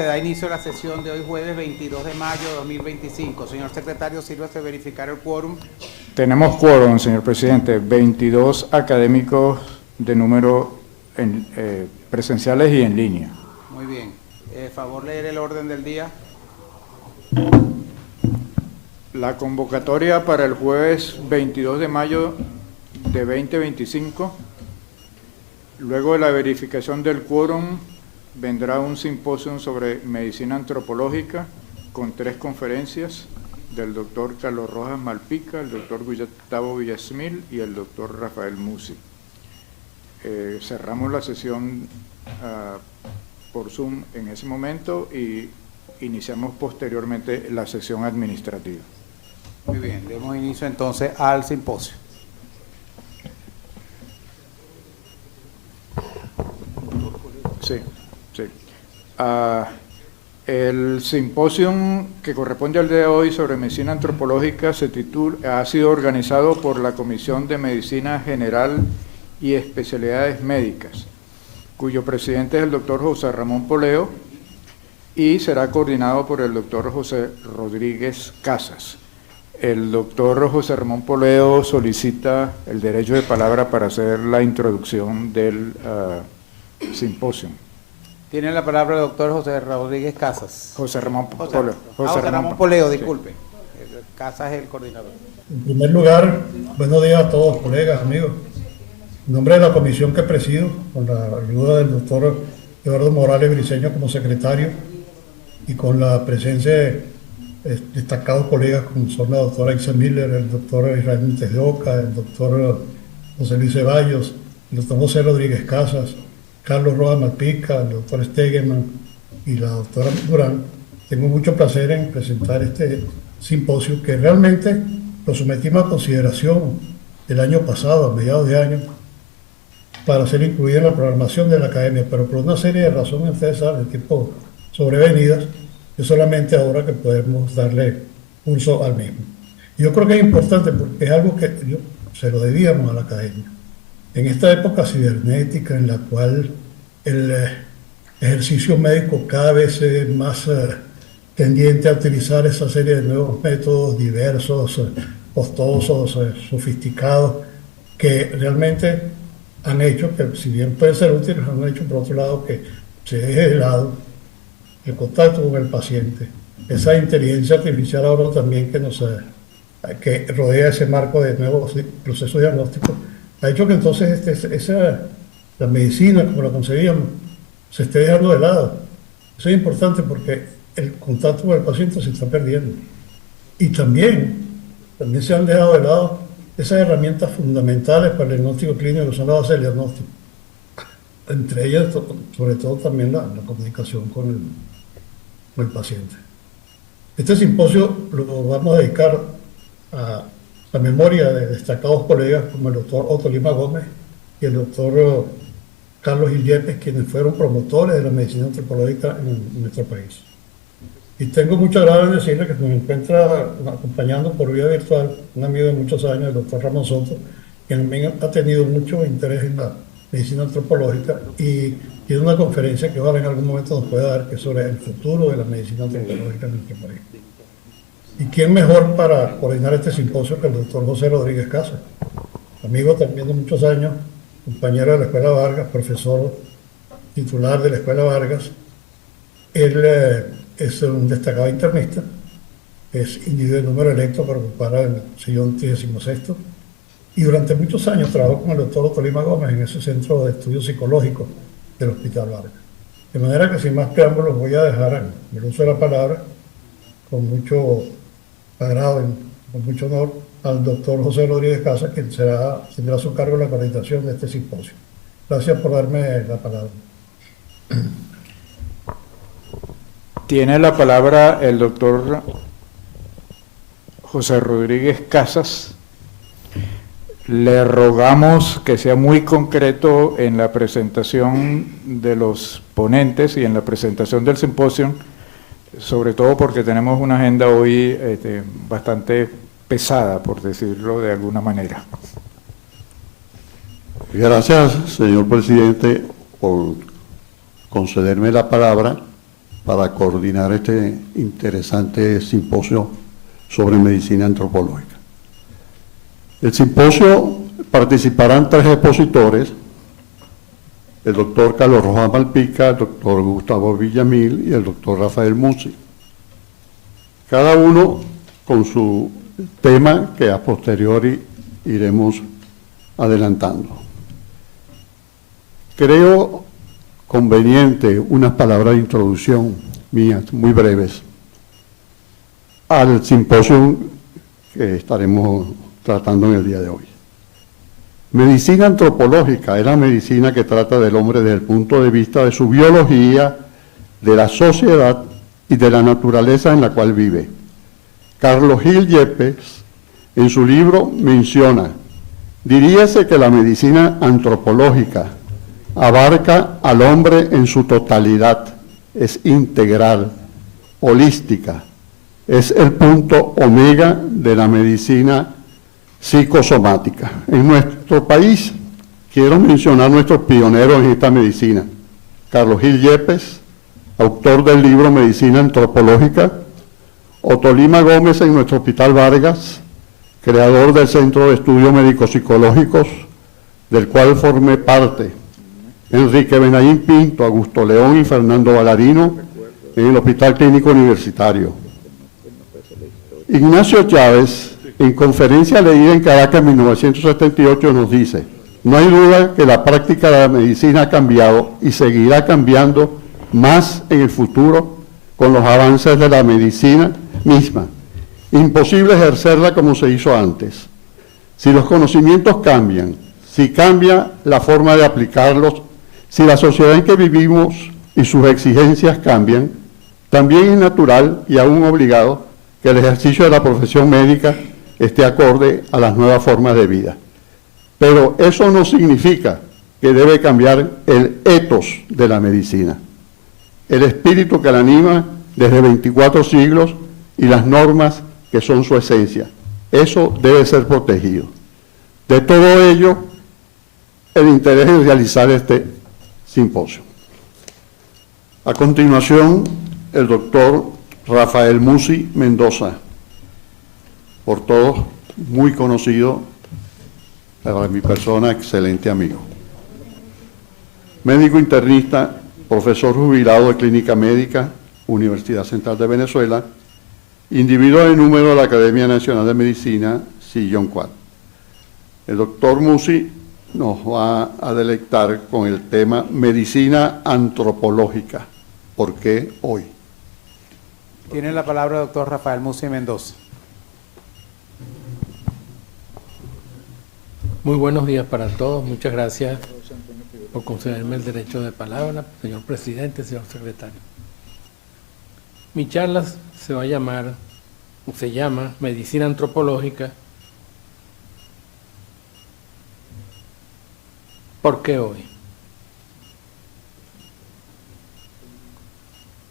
se da inicio a la sesión de hoy jueves 22 de mayo de 2025. Señor secretario, sírvase de verificar el quórum. Tenemos quórum, señor presidente, 22 académicos de número presenciales y en línea. Muy bien. Favor leer el orden del día. La convocatoria para el jueves 22 de mayo de 2025, luego de la verificación del quórum, vendrá un simposio sobre medicina antropológica con 3 conferencias del doctor Carlos Rojas Malpica, el doctor Gustavo Villasmil y el doctor Rafael Musi. Cerramos la sesión por Zoom en ese momento y iniciamos posteriormente la sesión administrativa. Muy bien, demos inicio entonces al simposio. Sí. El simposio que corresponde al día de hoy sobre medicina antropológica ha sido organizado por la Comisión de Medicina General y Especialidades Médicas, cuyo presidente es el doctor José Ramón Poleo, y será coordinado por el doctor José Rodríguez Casas. El doctor José Ramón Poleo solicita el derecho de palabra para hacer la introducción del simposio. Tiene la palabra el doctor José Rodríguez Casas. José Ramón Poleo, disculpe. Sí. Casas es el coordinador. En primer lugar, buenos días a todos, colegas, amigos. En nombre de la comisión que presido, con la ayuda del doctor Eduardo Morales Briceño como secretario y con la presencia de destacados colegas como son la doctora Isa Miller, el doctor Israel Montes de Oca, el doctor José Luis Ceballos, el doctor José Rodríguez Casas, Carlos Rojas Malpica, el doctor Stegeman y la doctora Durán, tengo mucho placer en presentar este simposio que realmente lo sometimos a consideración el año pasado, a mediados de año, para ser incluido en la programación de la academia, pero por una serie de razones, ustedes saben, de tipo sobrevenidas, es solamente ahora que podemos darle curso al mismo. Yo creo que es importante porque es algo que se lo debíamos a la academia. En esta época cibernética en la cual el ejercicio médico cada vez es más tendiente a utilizar esa serie de nuevos métodos diversos, costosos, sofisticados, que realmente han hecho que, si bien pueden ser útiles, han hecho por otro lado que se deje de lado el contacto con el paciente, esa inteligencia artificial ahora también que rodea ese marco de nuevos procesos diagnósticos, ha hecho que entonces la medicina, como la concebíamos, se esté dejando de lado. Eso es importante porque el contacto con el paciente se está perdiendo. Y también se han dejado de lado esas herramientas fundamentales para el diagnóstico clínico, que son las bases del diagnóstico. Entre ellas, sobre todo, también la comunicación con el paciente. Este simposio lo vamos a dedicar a la memoria de destacados colegas como el doctor Otto Lima Gómez y el doctor Carlos Gil Yepes, quienes fueron promotores de la medicina antropológica en nuestro país. Y tengo mucho agrado en decirle que me encuentra acompañando por vía virtual un amigo de muchos años, el doctor Ramón Soto, que también ha tenido mucho interés en la medicina antropológica y tiene una conferencia que ojalá en algún momento nos pueda dar, que es sobre el futuro de la medicina antropológica en nuestro país. ¿Y quién mejor para coordinar este simposio que el doctor José Rodríguez Casas? Amigo también de muchos años, compañero de la Escuela Vargas, profesor titular de la Escuela Vargas. Él es un destacado internista, es individuo de número electo para ocupar el sillón 36º, y durante muchos años trabajó con el doctor Otto Lima Gómez en ese centro de estudios psicológicos del Hospital Vargas. De manera que sin más preámbulos voy a dejar el uso de la palabra con mucho agrado y con mucho honor al doctor José Rodríguez Casas, quien tendrá a su cargo la coordinación de este simposio. Gracias por darme la palabra. Tiene la palabra el doctor José Rodríguez Casas. Le rogamos que sea muy concreto en la presentación de los ponentes y en la presentación del simposio, sobre todo porque tenemos una agenda hoy bastante pesada, por decirlo de alguna manera. Gracias, señor presidente, por concederme la palabra. para coordinar este interesante simposio sobre medicina antropológica. El simposio participarán 3 expositores: el doctor Carlos Rojas Malpica, el doctor Gustavo Villamil y el doctor Rafael Musi. Cada uno con su tema que a posteriori iremos adelantando. Creo conveniente unas palabras de introducción mías, muy breves, al simposio que estaremos tratando en el día de hoy. Medicina antropológica es la medicina que trata del hombre desde el punto de vista de su biología, de la sociedad y de la naturaleza en la cual vive. Carlos Gil Yepes, en su libro, menciona: diríase que la medicina antropológica abarca al hombre en su totalidad, es integral, holística, es el punto omega de la medicina psicosomática. En nuestro país, quiero mencionar nuestros pioneros en esta medicina: Carlos Gil Yepes, autor del libro Medicina Antropológica; Otolima Gómez en nuestro Hospital Vargas, creador del Centro de Estudios Médico-Psicológicos, del cual formé parte; Enrique Benaín Pinto, Augusto León y Fernando Valarino en el Hospital Clínico Universitario. Ignacio Chávez, en conferencia leída en Caracas en 1978, nos dice: no hay duda que la práctica de la medicina ha cambiado y seguirá cambiando más en el futuro con los avances de la medicina misma. Imposible ejercerla como se hizo antes. Si los conocimientos cambian, si cambia la forma de aplicarlos, si la sociedad en que vivimos y sus exigencias cambian, también es natural y aún obligado que el ejercicio de la profesión médica esté acorde a las nuevas formas de vida. Pero eso no significa que debe cambiar el ethos de la medicina, el espíritu que la anima desde 24 siglos y las normas que son su esencia. Eso debe ser protegido. De todo ello, el interés en realizar este simposio. A continuación, el doctor Rafael Musi Mendoza, por todos muy conocido, para mi persona, excelente amigo. Médico internista, profesor jubilado de Clínica Médica, Universidad Central de Venezuela, individuo de número de la Academia Nacional de Medicina, Sillón 4. El doctor Musi nos va a deleitar con el tema medicina antropológica. ¿Por qué hoy? Tiene la palabra el doctor Rafael Musi Mendoza. Muy buenos días para todos. Muchas gracias por concederme el derecho de palabra, señor presidente, señor secretario. Mi charla se llama Medicina Antropológica. ¿Por qué hoy?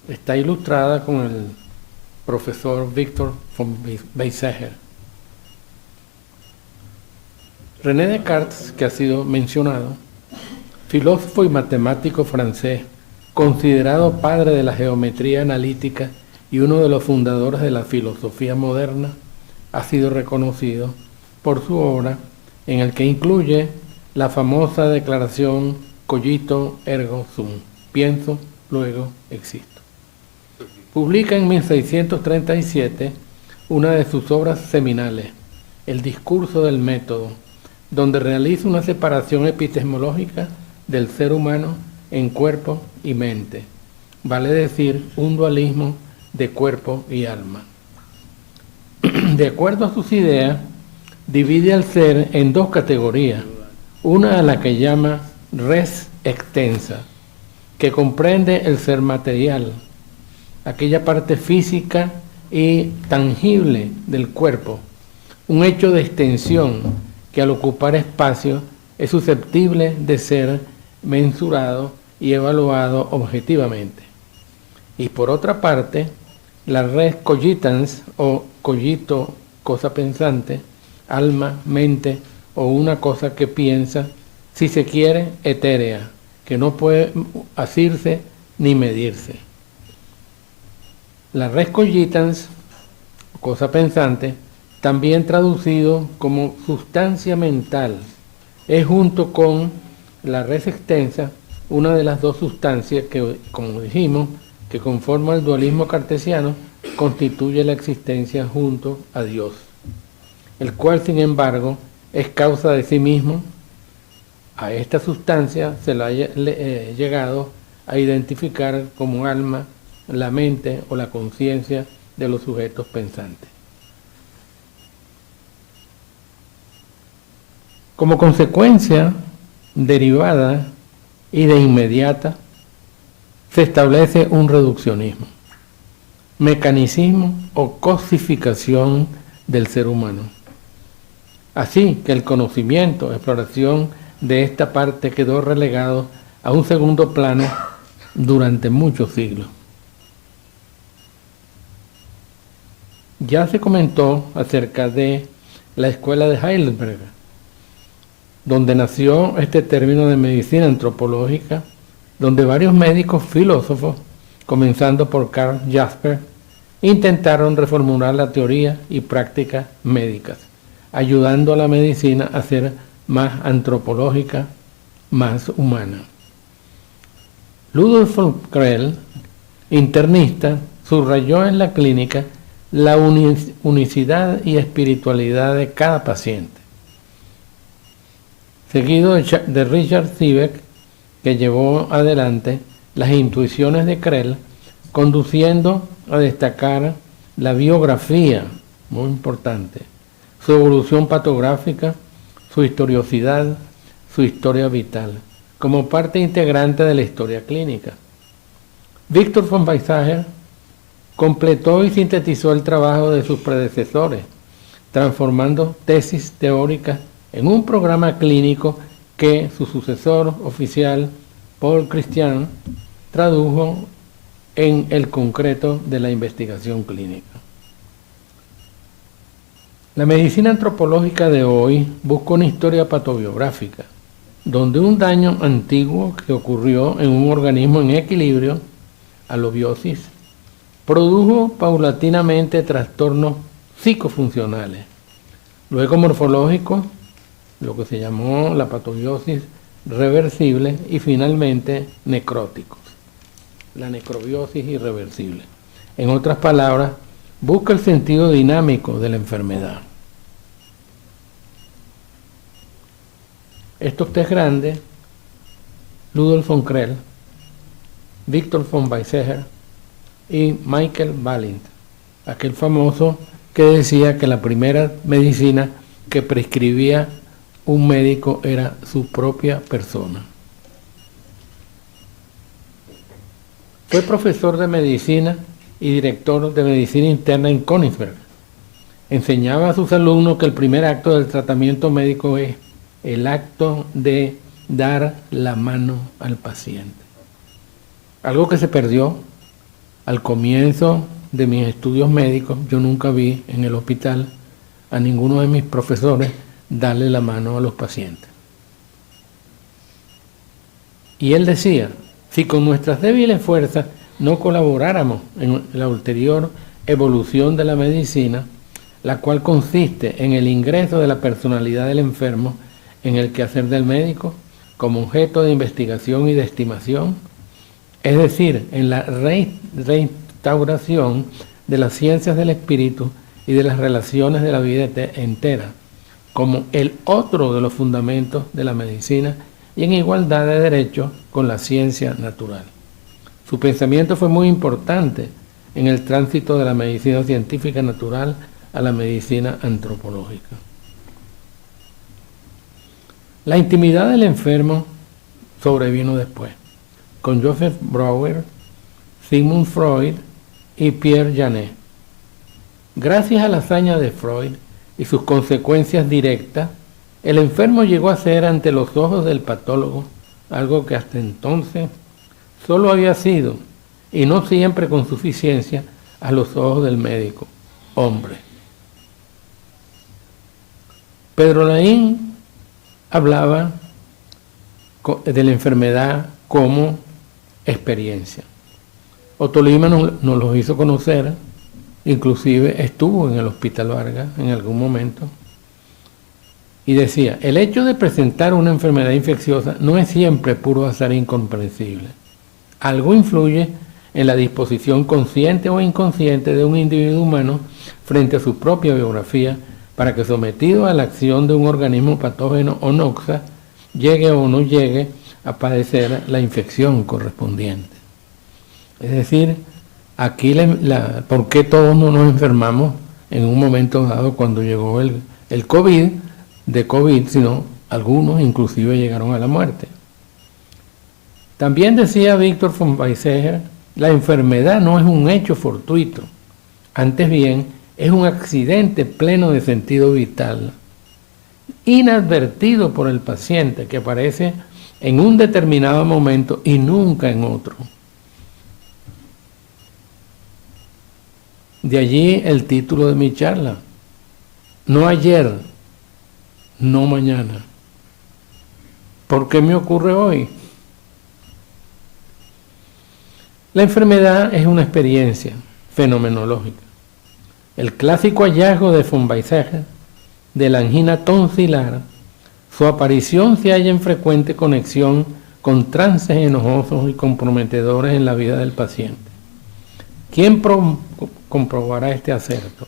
Está ilustrada con el profesor Victor von Weizsäcker. René Descartes, que ha sido mencionado, filósofo y matemático francés, considerado padre de la geometría analítica y uno de los fundadores de la filosofía moderna, ha sido reconocido por su obra, en el que incluye la famosa declaración cogito ergo sum, pienso, luego existo. Publica en 1637 una de sus obras seminales, El discurso del método, donde realiza una separación epistemológica del ser humano en cuerpo y mente, vale decir, un dualismo de cuerpo y alma. De acuerdo a sus ideas, divide al ser en 2 categorías, una a la que llama res extensa, que comprende el ser material, aquella parte física y tangible del cuerpo, un hecho de extensión que al ocupar espacio es susceptible de ser mensurado y evaluado objetivamente. Y por otra parte, la res cogitans o cogito, cosa pensante, alma, mente o una cosa que piensa, si se quiere, etérea, que no puede asirse ni medirse. La res cogitans, cosa pensante, también traducido como sustancia mental, es junto con la res extensa una de las dos sustancias que, como dijimos, que conforme al dualismo cartesiano, constituye la existencia junto a Dios, el cual, sin embargo, es causa de sí mismo. A esta sustancia se la ha llegado a identificar como alma, la mente o la conciencia de los sujetos pensantes. Como consecuencia derivada y de inmediata, se establece un reduccionismo, mecanicismo o cosificación del ser humano. Así que el conocimiento, exploración de esta parte quedó relegado a un segundo plano durante muchos siglos. Ya se comentó acerca de la escuela de Heidelberg, donde nació este término de medicina antropológica, donde varios médicos filósofos, comenzando por Karl Jasper, intentaron reformular la teoría y prácticas médicas, ayudando a la medicina a ser más antropológica, más humana. Ludolf von Krell, internista, subrayó en la clínica la unicidad y espiritualidad de cada paciente, seguido de Richard Siebeck, que llevó adelante las intuiciones de Krell, conduciendo a destacar la biografía, muy importante, su evolución patográfica, su historiosidad, su historia vital, como parte integrante de la historia clínica. Victor von Weizsäcker completó y sintetizó el trabajo de sus predecesores, transformando tesis teóricas en un programa clínico que su sucesor oficial, Paul Christian, tradujo en el concreto de la investigación clínica. La medicina antropológica de hoy busca una historia patobiográfica, donde un daño antiguo que ocurrió en un organismo en equilibrio, alobiosis, produjo paulatinamente trastornos psicofuncionales, luego morfológicos, lo que se llamó la patobiosis reversible, y finalmente necróticos, la necrobiosis irreversible. En otras palabras, busca el sentido dinámico de la enfermedad. Estos tres grandes, Ludolf von Krell, Victor von Weizsäcker y Michael Balint, aquel famoso que decía que la primera medicina que prescribía un médico era su propia persona. Fue profesor de medicina y director de medicina interna en Königsberg. Enseñaba a sus alumnos que el primer acto del tratamiento médico es el acto de dar la mano al paciente. Algo que se perdió al comienzo de mis estudios médicos. Yo nunca vi en el hospital a ninguno de mis profesores darle la mano a los pacientes. Y él decía, si con nuestras débiles fuerzas no colaboráramos en la ulterior evolución de la medicina, la cual consiste en el ingreso de la personalidad del enfermo en el quehacer del médico como objeto de investigación y de estimación, es decir, en la reinstauración de las ciencias del espíritu y de las relaciones de la vida entera, como el otro de los fundamentos de la medicina y en igualdad de derechos con la ciencia natural. Su pensamiento fue muy importante en el tránsito de la medicina científica natural a la medicina antropológica. La intimidad del enfermo sobrevino después, con Joseph Breuer, Sigmund Freud y Pierre Janet. Gracias a la hazaña de Freud y sus consecuencias directas, el enfermo llegó a ser ante los ojos del patólogo algo que hasta entonces solo había sido, y no siempre con suficiencia, a los ojos del médico, hombre. Pedro Laín hablaba de la enfermedad como experiencia. Otolima nos los hizo conocer, inclusive estuvo en el Hospital Vargas en algún momento, y decía, el hecho de presentar una enfermedad infecciosa no es siempre puro azar incomprensible. Algo influye en la disposición consciente o inconsciente de un individuo humano frente a su propia biografía para que, sometido a la acción de un organismo patógeno o noxa, llegue o no llegue a padecer la infección correspondiente. Es decir, aquí ¿por qué todos no nos enfermamos en un momento dado cuando llegó el COVID, de COVID, sino algunos inclusive llegaron a la muerte? También decía Víctor von Weizsäcker, la enfermedad no es un hecho fortuito, antes bien es un accidente pleno de sentido vital, inadvertido por el paciente, que aparece en un determinado momento y nunca en otro. De allí el título de mi charla, no ayer, no mañana. ¿Por qué me ocurre hoy? La enfermedad es una experiencia fenomenológica. El clásico hallazgo de von Weizsäcker de la angina tonsilar, su aparición se halla en frecuente conexión con trances enojosos y comprometedores en la vida del paciente. ¿Quién comprobará este acerto?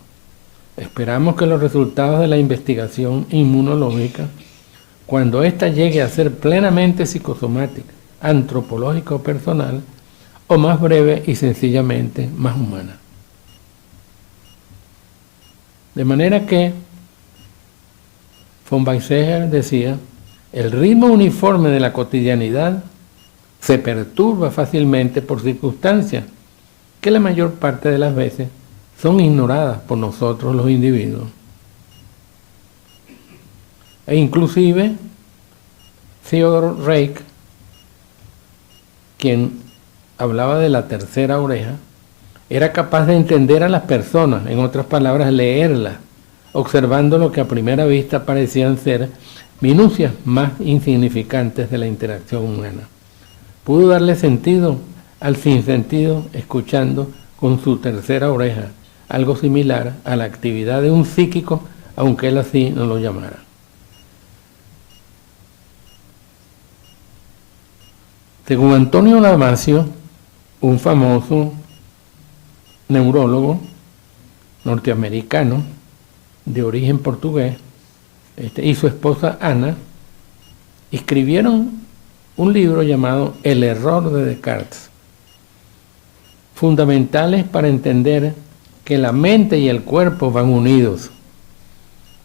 Esperamos que los resultados de la investigación inmunológica, cuando ésta llegue a ser plenamente psicosomática, antropológica o personal, o más breve y sencillamente más humana. De manera que von Weizsäcker decía, el ritmo uniforme de la cotidianidad se perturba fácilmente por circunstancias que la mayor parte de las veces son ignoradas por nosotros los individuos. E inclusive Theodor Reik, quien hablaba de la tercera oreja, era capaz de entender a las personas, en otras palabras, leerlas, observando lo que a primera vista parecían ser minucias más insignificantes de la interacción humana. Pudo darle sentido al sinsentido escuchando con su tercera oreja, algo similar a la actividad de un psíquico, aunque él así no lo llamara. Según Antonio Damasio, un famoso neurólogo norteamericano de origen portugués, y su esposa Ana, escribieron un libro llamado El error de Descartes, fundamentales para entender que la mente y el cuerpo van unidos.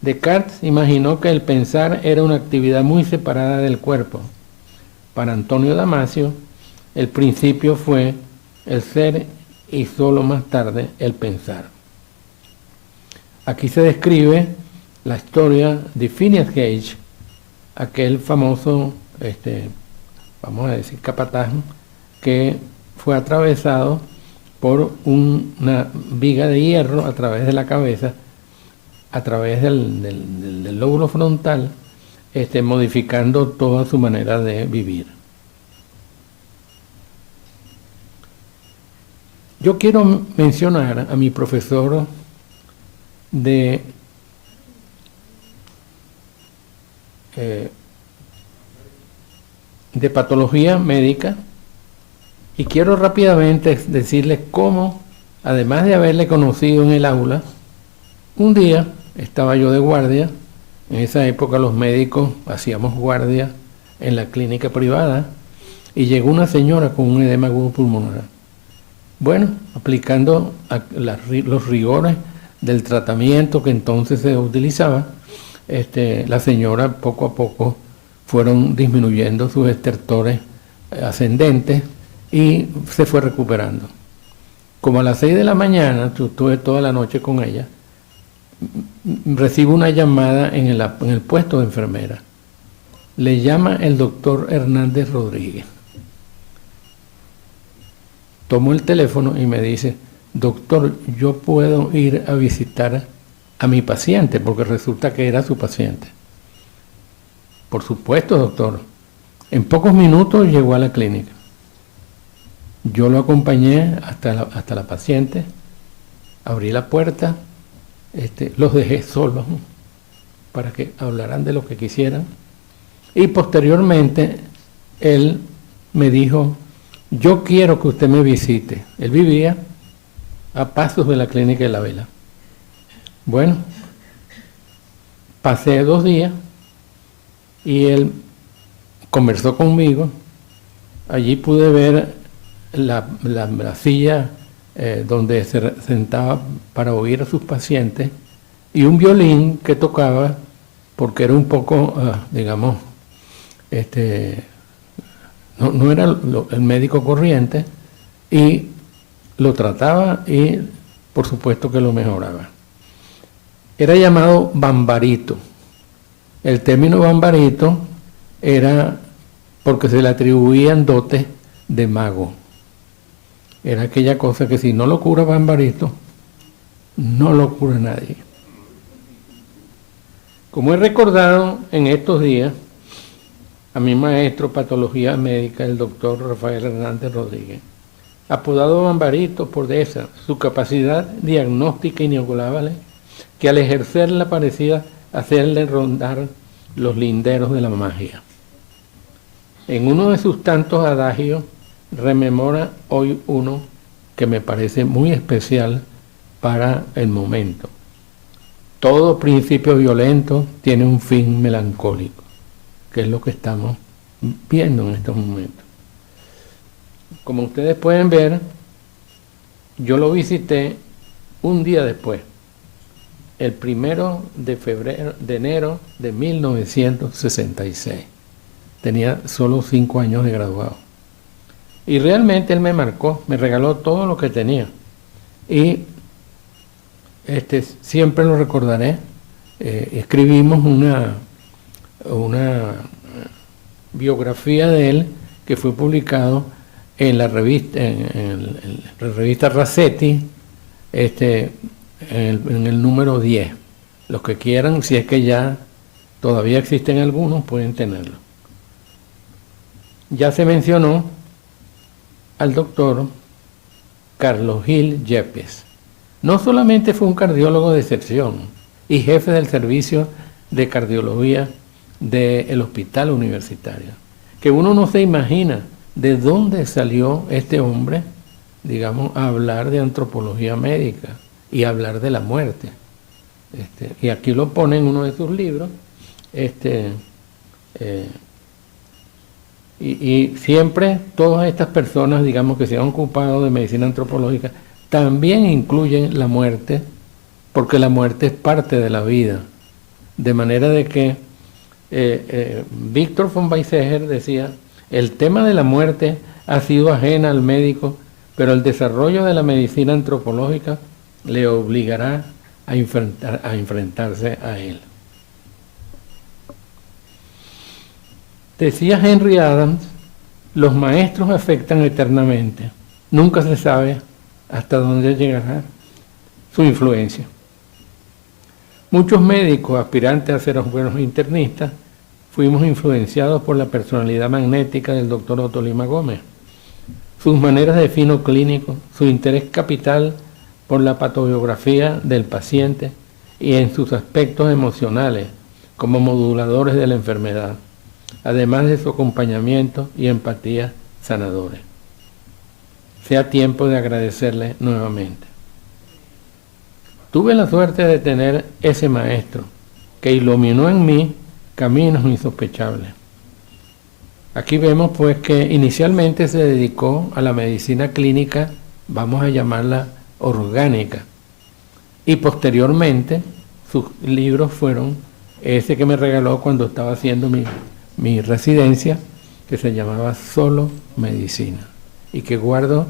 Descartes imaginó que el pensar era una actividad muy separada del cuerpo. Para Antonio Damasio, el principio fue el ser y solo más tarde el pensar. Aquí se describe la historia de Phineas Gage, aquel famoso, vamos a decir, capataz, que fue atravesado por una viga de hierro a través de la cabeza, a través del lóbulo frontal, modificando toda su manera de vivir. Yo quiero mencionar a mi profesor de patología médica, y quiero rápidamente decirles cómo, además de haberle conocido en el aula, un día estaba yo de guardia. En esa época los médicos hacíamos guardia en la clínica privada, y llegó una señora con un edema agudo pulmonar. Bueno, aplicando los rigores del tratamiento que entonces se utilizaba, la señora poco a poco fueron disminuyendo sus estertores ascendentes y se fue recuperando. Como a las 6 de la mañana, estuve toda la noche con ella, recibo una llamada en el puesto de enfermera. Le llama el doctor Hernández Rodríguez. Tomo el teléfono y me dice, doctor, ¿yo puedo ir a visitar a mi paciente? Porque resulta que era su paciente. Por supuesto, doctor. En pocos minutos llegó a la clínica. Yo lo acompañé hasta la paciente, abrí la puerta, los dejé solos para que hablaran de lo que quisieran. Y posteriormente él me dijo, yo quiero que usted me visite. Él vivía a pasos de la clínica de la Vela. Bueno, pasé 2 días y él conversó conmigo. Allí pude ver la silla donde se sentaba para oír a sus pacientes y un violín que tocaba porque era un poco, digamos, no era el médico corriente, y lo trataba y por supuesto que lo mejoraba. Era llamado Bambarito. El término Bambarito era porque se le atribuían dotes de mago. Era aquella cosa que si no lo cura Bambarito, no lo cura nadie. Como he recordado en estos días, a mi maestro patología médica, el doctor Rafael Hernández Rodríguez, apodado Bambarito por su capacidad diagnóstica inigualable, que al ejercerla parecía hacerle rondar los linderos de la magia. En uno de sus tantos adagios rememora hoy uno que me parece muy especial para el momento. Todo principio violento tiene un fin melancólico, que es lo que estamos viendo en estos momentos. Como ustedes pueden ver, yo lo visité un día después, el 1 de enero de 1966. Tenía solo 5 años de graduado. Y realmente él me marcó, me regaló todo lo que tenía. Y siempre lo recordaré. Escribimos una biografía de él que fue publicado en la revista, en la revista Racetti, en el número 10. Los que quieran, si es que ya todavía existen algunos, pueden tenerlo. Ya se mencionó al doctor Carlos Gil Yepes. No solamente fue un cardiólogo de excepción y jefe del servicio de cardiología del hospital universitario, que uno no se imagina de dónde salió este hombre, digamos, a hablar de antropología médica y hablar de la muerte. Y aquí lo pone en uno de sus libros, y siempre todas estas personas, digamos, que se han ocupado de medicina antropológica, también incluyen la muerte, porque la muerte es parte de la vida. De manera de que Víctor von Weizsäcker decía, el tema de la muerte ha sido ajena al médico, pero el desarrollo de la medicina antropológica le obligará a enfrentarse a él. Decía Henry Adams, los maestros afectan eternamente. Nunca se sabe hasta dónde llegará su influencia. Muchos médicos aspirantes a ser buenos internistas fuimos influenciados por la personalidad magnética del doctor Otto Lima Gómez, sus maneras de fino clínico, su interés capital por la patobiografía del paciente y en sus aspectos emocionales como moduladores de la enfermedad, además de su acompañamiento y empatía sanadores. Sea tiempo de agradecerle nuevamente. Tuve la suerte de tener ese maestro que iluminó en mí caminos insospechables. Aquí vemos pues que inicialmente se dedicó a la medicina clínica, vamos a llamarla orgánica, y posteriormente sus libros fueron ese que me regaló cuando estaba haciendo mi residencia, que se llamaba Solo Medicina, y que guardo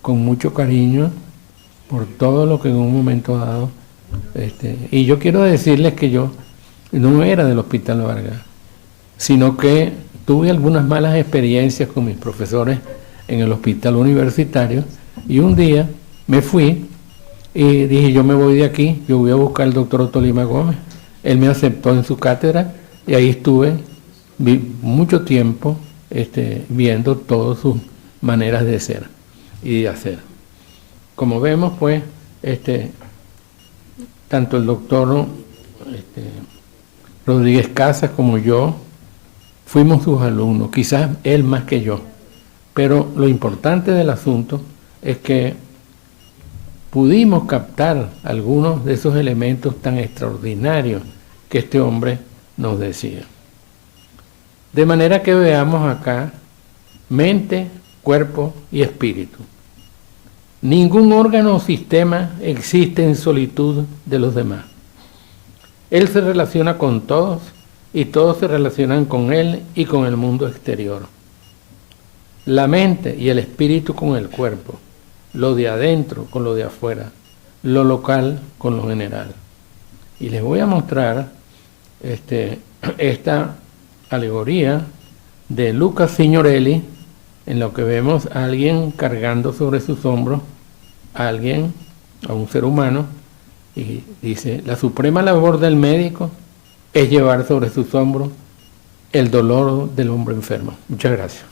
con mucho cariño por todo lo que en un momento dado, y yo quiero decirles que yo no era del Hospital Vargas, sino que tuve algunas malas experiencias con mis profesores en el hospital universitario, y un día me fui y dije, yo me voy de aquí, yo voy a buscar al doctor Otto Lima Gómez. Él me aceptó en su cátedra y ahí estuve mucho tiempo viendo todas sus maneras de ser. y de hacer. Como vemos, pues, tanto el doctor Rodríguez Casas como yo fuimos sus alumnos, quizás él más que yo, pero lo importante del asunto es que pudimos captar algunos de esos elementos tan extraordinarios que este hombre nos decía. De manera que veamos acá mente, cuerpo y espíritu. Ningún órgano o sistema existe en solitud de los demás. Él se relaciona con todos y todos se relacionan con él y con el mundo exterior. La mente y el espíritu con el cuerpo, lo de adentro con lo de afuera, lo local con lo general. Y les voy a mostrar esta alegoría de Luca Signorelli, en lo que vemos a alguien cargando sobre sus hombros a un ser humano, y dice: la suprema labor del médico es llevar sobre sus hombros el dolor del hombre enfermo. Muchas gracias.